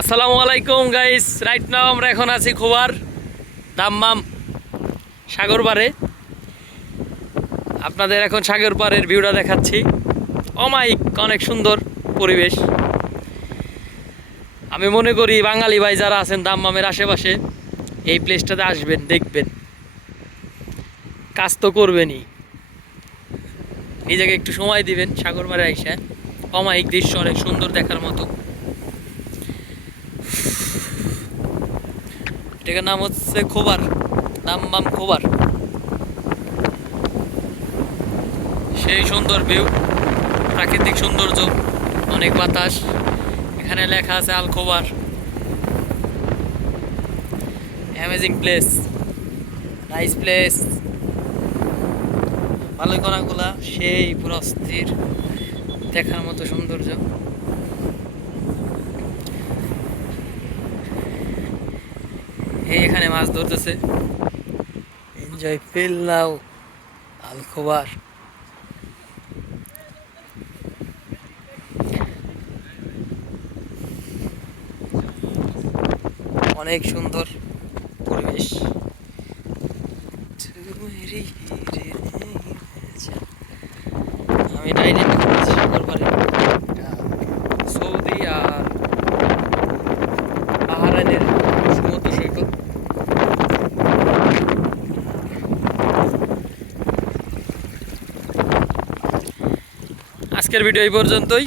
আসসালামু আলাইকুম guys, right now আমরা এখন আছি খোবার দাম্মাম সাগর পাড়ে। আপনাদের এখন সাগর পাড়ের ভিউটা দেখাচ্ছি। অমাইক অনেক সুন্দর পরিবেশ। আমি মনে করি বাঙালি ভাই যারা আছেন দাম্মামের আশেপাশে এই প্লেসটাতে আসবেন, দেখবেন, কাজ তো করবেনই, নিজেকে একটু সময় দিবেন সাগর পাড়ে আইসা। অমাইক দৃশ্য অনেক সুন্দর দেখার মতো। এটার নাম হচ্ছে খোবার, দাম্মাম খোবার। সেই সুন্দর ভিউ, প্রাকৃতিক সৌন্দর্য, অনেক বাতাস। এখানে লেখা আছে Al Khobar, amazing place, nice place. বালুকণাগুলা সেই পুরো অস্থির, দেখার মতো সৌন্দর্য। এই এখানে মাছ ধরতেছে, এনজয় ফিল নাও আল খোবার। অনেক সুন্দর পরিবেশ। আমি ডাইরেক্ট সাগর পাড়ে, সৌদি আর বাহরাইনের সমুদ্র সৈকত। আজকের ভিডিও এই পর্যন্তই।